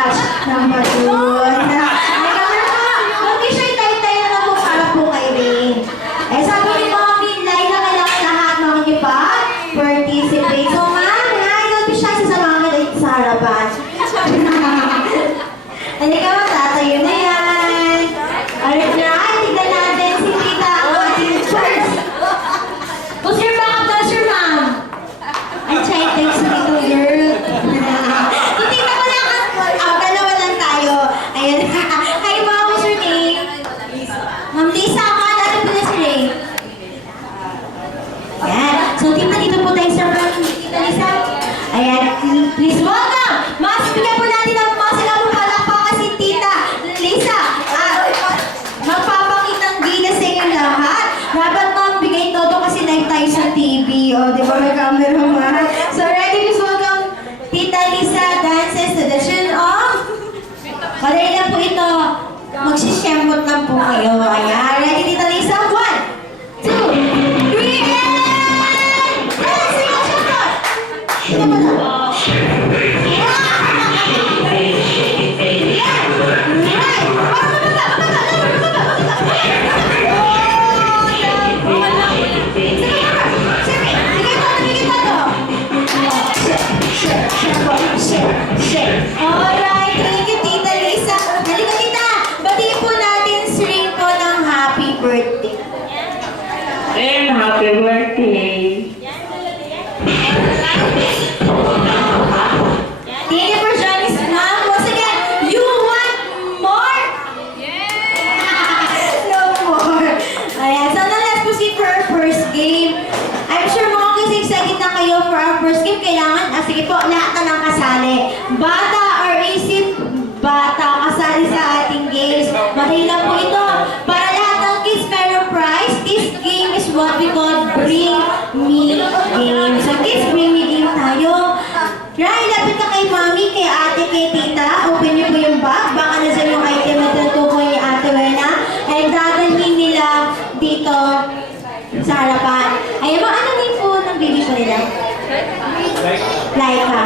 touch ng balloon. Mag-share tayo na po para po kay Rain. Eh, sabi ni Mommy, live na kailangan lahat makikipag-participate. So, ma'am, ngayon siya sa salamat ay sa harapan. Halika mo, tatayo na yan. Alright na, tignan natin si Tita ang ating first. Who's your backup dancer, ma'am? I tried text me to girl. So, tita ko lang, dalawa lang tayo. Ayun. Hi, ma'am, what's your name? Ma'am Lisa, ako, ano po na si Ray? Ayan. So, tita, dito po tayo sa front. Tita Lisa. Ayan. Please welcome. Mas, bigyan po natin ang mga sila mo palakpakan si Tita Lisa. Magpapakitang gila sa inyo lahat. Dapat ma'am, bigay todo kasi live tayo sa TV. O, di ba may camera man? So, ready, please welcome Tita Lisa dances to the tune of... Madali lang po ito. Magsishembot lang po kayo. Ayan. Ready, Tita Lisa? 1, 2, 3, and... Dance! Single shembot! Ito mo na. Alright, thank you, Tita Lisa. Halika, Tita. Batiin po natin si Ring po ng happy birthday. And happy birthday. Thank you for joining us, ma'am. Once again, you want more? No more. Ayan, so now let's proceed for our first game. I'm sure mga kasi excited na kayo for our first game. Kailangan, sige po, lahat na lang kasali. Bata or isip, bata kasali sa ating games. Madali lang po ito. Para lahat ng kids meron prize, this game is what we call Bring Me Game. So kids, Bring Me Game tayo. Ray, lapit ka kay Mami, kay ate, kay tita. Open niyo po yung bag. Baka nasa yung item na tutukoy ni Ate Wena. And dadalhin nila dito sa harapan. Ayun mo, ano din po ng baby po nila? Laika.